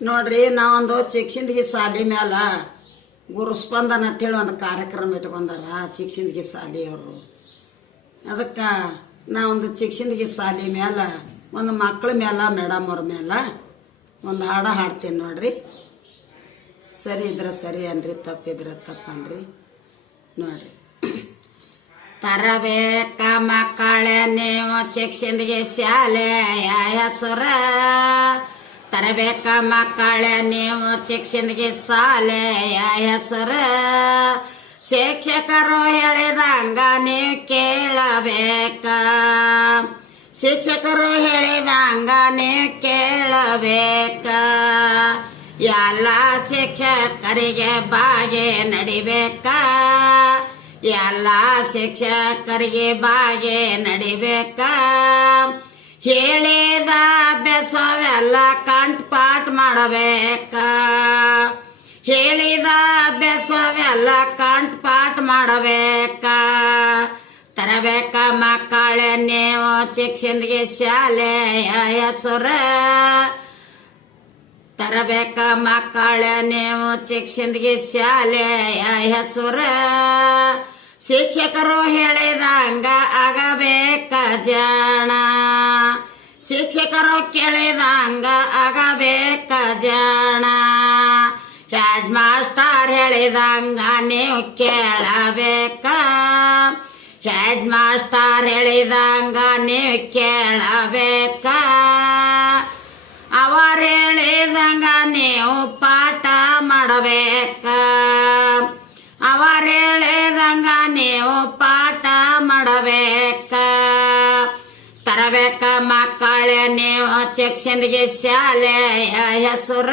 ನೋಡ್ರಿ, ನಾವೊಂದು ಚಿಕ್ಸಿಂದಗಿ ಸಾಲಿ ಮ್ಯಾಲ ಗುರುಸ್ಪಂದನ ಅಂತೇಳಿ ಒಂದು ಕಾರ್ಯಕ್ರಮ ಇಟ್ಕೊಂಡಾರ ಚಿಕ್ಸಿಂದಗಿ ಸಾಲಿಯವರು. ಅದಕ್ಕೆ ನಾವೊಂದು ಚಿಕ್ಸಿಂದಗಿ ಸಾಲಿ ಮ್ಯಾಲ ಒಂದು ಮಕ್ಳ ಮ್ಯಾಲ ಮೇಡಮ್ ಅವ್ರ ಮ್ಯಾಲ ಒಂದು ಹಾಡು ಹಾಡ್ತೀನಿ ನೋಡ್ರಿ. ಸರಿ ಇದ್ರೆ ಸರಿ ಅನ್ರಿ, ತಪ್ಪಿದ್ರೆ ತಪ್ಪನ್ರಿ. ನೋಡ್ರಿ, ತರಬೇಕ ಮಕ್ಕಳೇ ನೀವು ಚಿಕ್ಸಿಂದಗಿ ಶಾಲೆಯ ಹೆಸರ, ತರಬೇಕ ಮಕ್ಕಳೇ ನೀವು ಚಿಕ್ಸಿಂದಗಿ ಶಾಲೆಯ ಹೆಸರ, ಶಿಕ್ಷಕರು ಹೇಳಿದಂಗ ನೀವು ಕೇಳಬೇಕ, ಶಿಕ್ಷಕರು ಹೇಳಿದಂಗ ನೀವು ಕೇಳಬೇಕ, ಎಲ್ಲ ಶಿಕ್ಷಕರಿಗೆ ಬಾಗೆ ನಡಿಬೇಕ, ಎಲ್ಲ ಶಿಕ್ಷಕರಿಗೆ ಬಾಗೆ ನಡಿಬೇಕ, ಹೇಳಿದ ಅಭ್ಯಾಸವೆಲ್ಲ ಕಂಠಪಾಠ ಮಾಡಬೇಕ, ಹೇಳಿದ ಅಭ್ಯಾಸವೆಲ್ಲ ಕಂಠಪಾಠ ಮಾಡಬೇಕ, ತರಬೇಕ ಮಕ್ಕಳೇ ನೀವು ಚಿಕ್ಸಿಂದಗಿ ಶಾಲೆಯ ಹೆಸರ, ತರಬೇಕ ಮಕ್ಕಳೇ ನೀವು ಚಿಕ್ಸಿಂದಗಿ ಶಾಲೆಯ ಹೆಸರ, ಶಿಕ್ಷಕರು ಹೇಳಿದಂಗ ಆಗಬೇಕ ಜಾಣ, ಶಿಕ್ಷಕರು ಕೇಳಿದಂಗ ಆಗಬೇಕ ಜಾಣ, ಹೆಡ್ ಮಾಸ್ಟರ್ ಹೇಳಿದಂಗ ನೀವು ಕೇಳಬೇಕ, ಹೆಡ್ ಮಾಸ್ಟರ್ ಹೇಳಿದಂಗ ನೀವು ಕೇಳಬೇಕ, ಅವರು ಹೇಳಿದಂಗ ನೀವು ಪಾಠ ಮಾಡಬೇಕ, ಅವರು ಹೇಳಿದಂಗ ನೀವು ಪಾಠ ಮಾಡಬೇಕ, ತರಬೇಕ ಮಕ್ಕಳೇ ನೀವು ಚಿಕ್ಸಿಂದಗಿ ಶಾಲೆಯ ಹೆಸರ,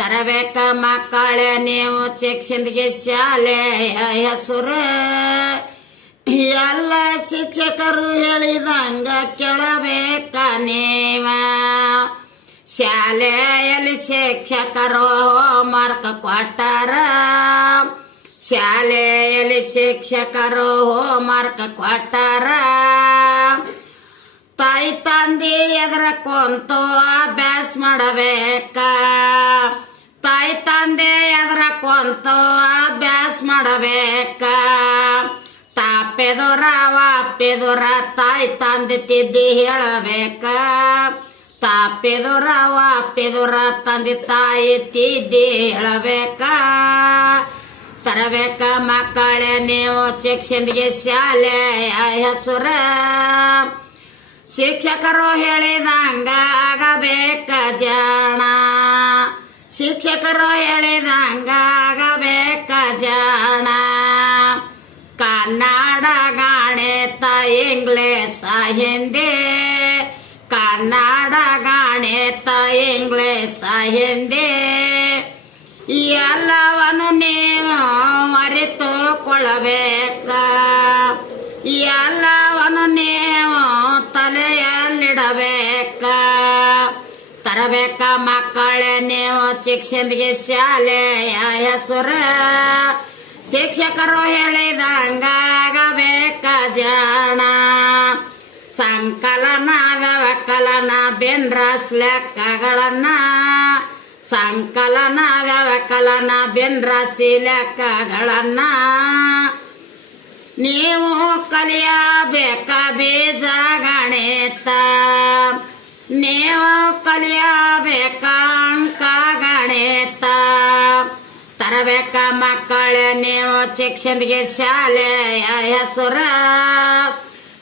ತರಬೇಕ ಮಕ್ಕಳೇ ನೀವು ಚಿಕ್ಸಿಂದಗಿ ಶಾಲೆಯ ಹೆಸರ, ಎಲ್ಲ ಶಿಕ್ಷಕರು ಹೇಳಿದಂಗ ಕೇಳಬೇಕ ನೀವ, ಶಾಲೆಯಲ್ಲಿ ಶಿಕ್ಷಕರು ಹೋಮ್ವರ್ಕ್ ಕೊಟ್ಟಾರ, ಶಾಲೆಯಲ್ಲಿ ಶಿಕ್ಷಕರು ಹೋಮ್ವರ್ಕ್ ಕೊಟ್ಟಾರ, ತಾಯಿ ತಂದೆ ಎದುರ ಕುಂತು ಅಭ್ಯಾಸ ಮಾಡಬೇಕ, ತಾಯಿ ತಂದೆ ಎದುರ ಕುಂತು ಅಭ್ಯಾಸ ಮಾಡಬೇಕ, ತಾಪೆದುರ ವಾಪೆದುರ ತಾಯಿ ತಂದೆ ತಿದ್ದಿ ಹೇಳಬೇಕ, ತಾಪೆದುರ ವಾಪೆದುರ ತಂದೆ ತಾಯಿ ತಿದ್ದಿ ಹೇಳಬೇಕ, ತರಬೇಕ ಮಕ್ಕಳೇ ನೀವು ಚಿಕ್ಸಿಂದಗಿ ಶಾಲೆಯ ಹೆಸರ, ಶಿಕ್ಷಕರು ಹೇಳಿದಂಗ ಆಗಬೇಕ ಜಾಣ, ಶಿಕ್ಷಕರು ಹೇಳಿದಂಗ ಆಗಬೇಕ ಜಾಣ, ಕನ್ನಡ ಗಣಿತ ಇಂಗ್ಲಿಷ್ ಹಿಂದಿ, ಕನ್ನಡ ಗಣಿತ ಇಂಗ್ಲಿಷ್ ಹಿಂದಿ, ಎಲ್ಲವನ್ನು ನೀವು ಅರಿತುಕೊಳ್ಳಬೇಕ, ಎಲ್ಲವನ್ನು ನೀವು ತಲೆಯಲ್ಲಿಡಬೇಕ, ತರಬೇಕ ಮಕ್ಕಳೇ ನೀವು ಚಿಕ್ಸಿಂದಗಿ ಶಾಲೆಯ ಹೆಸರ, ಶಿಕ್ಷಕರು ಹೇಳಿದಂಗ ಆಗಬೇಕ ಜಾಣ, ಸಂಕಲನ ವ್ಯವಕಲನ ಭಿನ್ನರಾಶಿ ಲೆಕ್ಕಗಳನ್ನ, ಸಂಕಲನ ವ್ಯವಕಲನ ಭಿನ್ನರಾಶಿ ಲೆಕ್ಕಗಳನ್ನ ನೀವು ಕಲಿಯಬೇಕ, ಬೀಜ ಗಣಿತ ನೀವು ಕಲಿಯಬೇಕ, ಅಂಕ ಗಣಿತ, ತರಬೇಕ ಮಕ್ಕಳೇ ನೀವು ಚಿಕ್ಸಿಂದಗಿ ಶಾಲೆಯ ಹೆಸರ,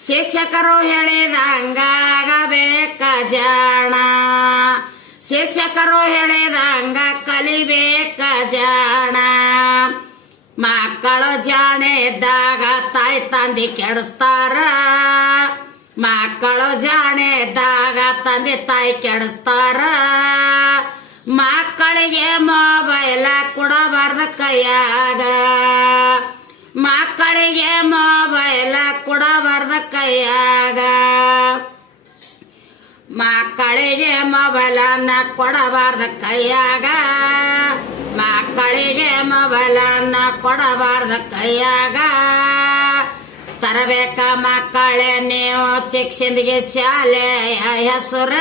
ಶಿಕ್ಷಕರು ಹೇಳಿದಂಗ ಆಗಬೇಕ ಜಾಣ, ಶಿಕ್ಷಕರು ಹೇಳಿದಂಗ ಕಲಿಬೇಕ ಜಾಣ, ಮಕ್ಕಳು ಜಾಣೆ ಇದ್ದಾಗ ತಾಯಿ ತಂದೆ ಕೆಡಿಸ್ತಾರ, ಮಕ್ಕಳು ಜಾಣೆ ಇದ್ದಾಗ ತಂದೆ ತಾಯಿ ಕೆಡಿಸ್ತಾರ, ಮಕ್ಕಳಿಗೆ ಮೊಬೈಲ ಕೊಡಬಾರ್ದ ಕೈಯಾಗ, ಮಕ್ಕಳಿಗೆ ಮೊಬೈಲ ಕೊಡಬಾರ್ದ ಕೈಯಾಗ, ಮಕ್ಕಳಿಗೆ ಮೊಬೈಲನ್ನ ಕೊಡಬಾರ್ದ ಕೈಯಾಗ, ಮಕ್ಕಳಿಗೆ ಮೊಬೈಲನ್ನ ಕೊಡಬಾರ್ದ ಕೈಯಾಗ. ತರಬೇಕ ಮಕ್ಕಳೇ ನೀವು ಶಿಕ್ಷಣಕ್ಕೆ ಶಾಲೆಯ ಹೆಸರ.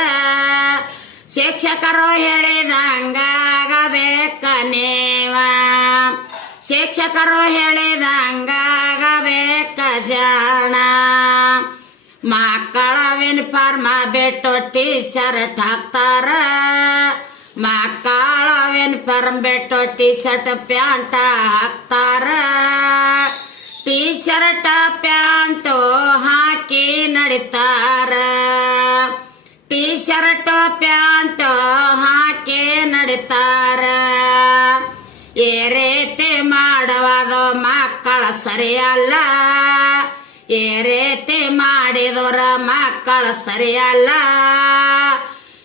ಶಿಕ್ಷಕರು ಹೇಳಿದಂಗ ಆಗಬೇಕ ನೀವ. ಶಿಕ್ಷಕರು ಹೇಳಿದಂಗ ಆಗಬೇಕ ಜಾಣ. ಮಕ್ಕಳ ಯೂನಿಫಾರ್ಮ ಬಿಟ್ಟು ಟೀ ಶರ್ಟ್ ಹಾಕ್ತಾರ. ಮಕ್ಕಳ ಯೂನಿಫಾರ್ಮ್ ಬಿಟ್ಟು ಟೀ ಶರ್ಟ್ ಪ್ಯಾಂಟ್ ಹಾಕ್ತಾರ. ಟೀ ಶರ್ಟ್ ಪ್ಯಾಂಟು ಹಾಕಿ ನಡಿತಾರ. ಟೀ ಶರ್ಟ್ ಪ್ಯಾಂಟು ಹಾಕಿ ನಡಿತಾರ. ಈ ರೀತಿ ಮಾಡುವುದು ಮಕ್ಕಳ ಸರಿಯಲ್ಲ. ಈ ರೀತಿ ಮಾಡಿದವರ ಮಕ್ಕಳ ಸರಿಯಲ್ಲ.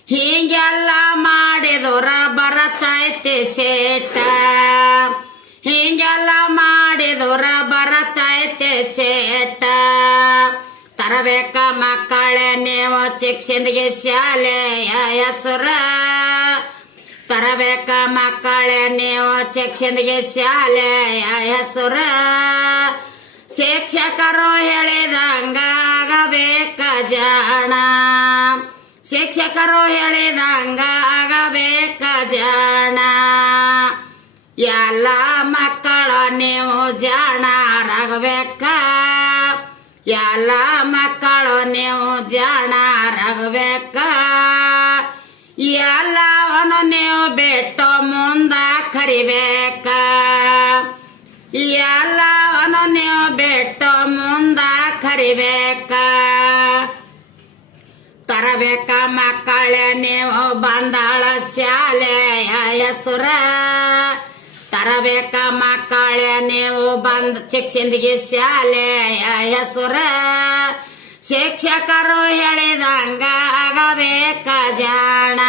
ಹೀಗೆಲ್ಲ ಮಾಡಿದವರ ಬರತೈತಿ ಸೇಟ. ಹೀಗೆಲ್ಲ ಮಾಡಿದವರ ಬರತೈತಿ ಸೇಟ. ತರಬೇಕ ಮಕ್ಕಳೇ ನೀವು ಶಿಕ್ಷಣಕ್ಕೆ ಶಾಲೆಯ ಹೆಸರ. ತರಬೇಕ ಮಕ್ಕಳೇ ನೀವು ಶಿಕ್ಷಣಕ್ಕೆ ಶಾಲೆಯ ಹೆಸರ. ಶಿಕ್ಷಕರು ಹೇಳಿದಂಗ ಆಗಬೇಕ ಜಾಣ. ಶಿಕ್ಷಕರು ಹೇಳಿದಂಗ ಆಗಬೇಕ ಜಾಣ. ಎಲ್ಲ ಮಕ್ಕಳ ನೀವು ಜಾಣರಾಗಬೇಕ. ಎಲ್ಲ ಮಕ್ಕಳು ನೀವು ಜಾಣರಾಗಬೇಕ. ಎಲ್ಲವನ್ನು ನೀವು ಬಿಟ್ಟು ಮುಂದ ಕರಿಬೇಕ. ಎಲ್ಲವನ್ನು ನೀವು ಬಿಟ್ಟು ಮುಂದ ಕರಿಬೇಕ. ತರಬೇಕ ಮಕ್ಕಳೇ ನೀವು ಬಂದಾಳ ಶಾಲೆಯ ಹೆಸರ. ತರಬೇಕ ಮಕ್ಕಳೇ ನೀವು ಬಂದ ಶಿಕ್ಷಣಕ್ಕೆ ಶಾಲೆಯ ಹೆಸರ. ಶಿಕ್ಷಕರು ಹೇಳಿದಂಗ ಆಗಬೇಕ ಜಾಣ.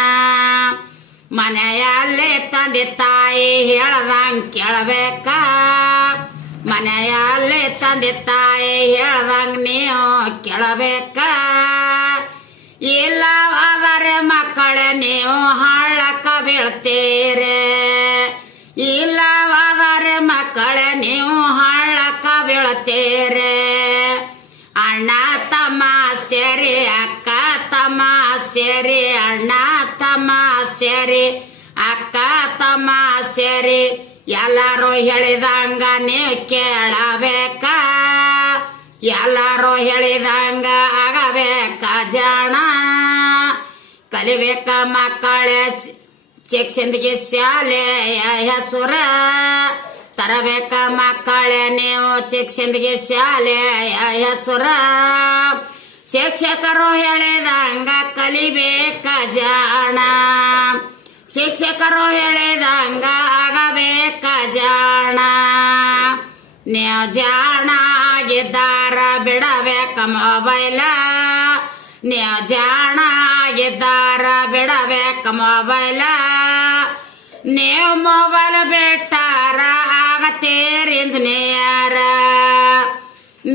ಮನೆಯಲ್ಲಿ ತಂದೆ ತಾಯಿ ಹೇಳ್ದಂಗ ಕೇಳಬೇಕ. ಮನೆಯಲ್ಲಿ ತಂದೆ ತಾಯಿ ಹೇಳ್ದಂಗ ನೀವು ಕೇಳಬೇಕ. ಇಲ್ಲವಾದರೆ ಮಕ್ಕಳೇ ನೀವು ಹಳ್ಳಕ್ಕ ಬೀಳ್ತೀರಿ. ಇಲ್ಲವಾದರೆ ಮಕ್ಕಳೇ ನೀವು ಹಳ್ಳಕ್ಕ ಬೀಳ್ತೀರಿ. ಅಣ್ಣ ತಮ್ಮ ಸೇರಿ ಅಕ್ಕ ತಮ್ಮ ಸೇರಿ. ಅಣ್ಣ ತಮ್ಮ ಸೇರಿ ಅಕ್ಕ ತಮ್ಮ ಸೇರಿ. ಎಲ್ಲರೂ ಹೇಳಿದಂಗ ನೀವು ಕೇಳಬೇಕ. ಎಲ್ಲರೂ ಹೇಳಿದಂಗ ಆಗಬೇಕ ಜಾಣ. ಕಲಿಬೇಕ ಮಕ್ಕಳೇ ಶಿಕ್ಷಣಕ್ಕೆ ಶಾಲೆಯ ಹೆಸರ. ತರಬೇಕ ಮಕ್ಕಳೇ ನೀವು ಶಿಕ್ಷಣಕ್ಕೆ ಶಾಲೆಯ ಹೆಸರ. ಶಿಕ್ಷಕರು ಹೇಳಿದಂಗ ಕಲಿಬೇಕ ಜಾಣ. ಶಿಕ್ಷಕರು ಹೇಳಿದಂಗ ಆಗಬೇಕ ಜಾಣ. ನೀವು ಜಾಣ ಆಗಿದ್ದಾರ ಬಿಡಬೇಕ ಮೊಬೈಲ. ನೀವು ಜಾಣ ಆಗಿದ್ದಾರ ಬಿಡಬೇಕ ಮೊಬೈಲ. ನೀವು ಮೊಬೈಲ್ ಬಿಟ್ಟಾರ ಆಗತ್ತೀರಿ ಇಂಜಿನಿಯರ.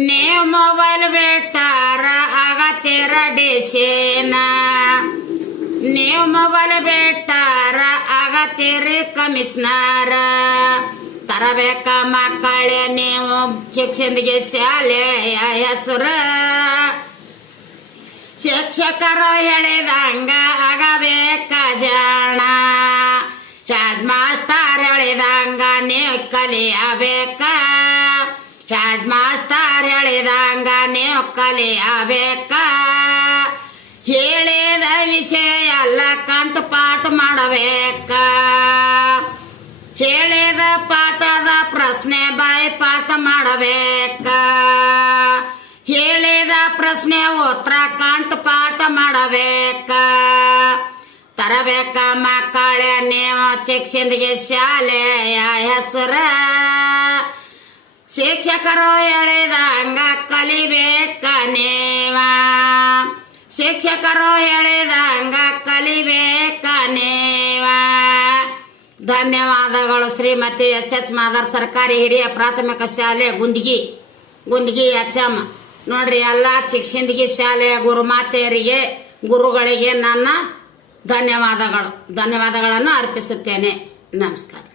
ನೀವು ಮೊಬೈಲ್ ಬಿಟ್ಟಾರ ಆಗತ್ತೀರ ಡಿಸಿನ. ನೀವು ಮೊಬೈಲ್ ಬಿಟ್ಟಾರ ಆಗತ್ತೀರಿ ಕಮಿಷನರ. ತರಬೇಕ ಮಕ್ಕಳೇ ನೀವು ಶಿಕ್ಷಣಕ್ಕೆ ಶಾಲೆಯ ಹೆಸರ. ಶಿಕ್ಷಕರು ಹೇಳಿದಂಗ ಆಗಬೇಕ ಜಾಣ. ಹೆಡ್ ಮಾಸ್ಟರ್ ಹೇಳಿದಂಗ ನೀವು ಕಲಿಯಬೇಕ. ಹೆಡ್ ಮಾಸ್ಟರ್ ಹೇಳಿದಂಗ ನೀವು ಕಲಿಯಬೇಕ. ಹೇಳಿದ ವಿಷಯ ಎಲ್ಲ ಕಂಠಪಾಠ ಮಾಡಬೇಕ. ಹೇಳಿದ ಪಾಠದ ಪ್ರಶ್ನೆ ಬಾಯಿ ಪಾಠ ಮಾಡಬೇಕ. ಹೇಳಿದ ಪ್ರಶ್ನೆ ಉತ್ತರ ಕಂಠಪಾಠ ಮಾಡಬೇಕ. ತರಬೇಕ ಮಕ್ಕಳೇ ನೀವು ಶಿಕ್ಷಣಕ್ಕೆ ಶಾಲೆಯ ಹೆಸರ. ಶಿಕ್ಷಕರು ಹೇಳಿದಂಗ ಕಲಿಬೇಕ ನೀವ. ಶಿಕ್ಷಕರು ಹೇಳಿದಂಗ ಕಲಿಬೇಕ ನೀವ. ಧನ್ಯವಾದಗಳು. ಶ್ರೀಮತಿ ಎಸ್ ಮಾದಾರ್ ಸರ್ಕಾರಿ ಹಿರಿಯ ಪ್ರಾಥಮಿಕ ಶಾಲೆ ಗುಂದಗಿ ಅಚ್ಚಮ್ಮ. ನೋಡ್ರಿ, ಎಲ್ಲ ಶಿಕ್ಷಣಕ್ಕೆ ಶಾಲೆಯ ಗುರುಮಾತೆಯರಿಗೆ ಗುರುಗಳಿಗೆ ನನ್ನ ಧನ್ಯವಾದಗಳನ್ನು ಅರ್ಪಿಸುತ್ತೇನೆ. ನಮಸ್ಕಾರ.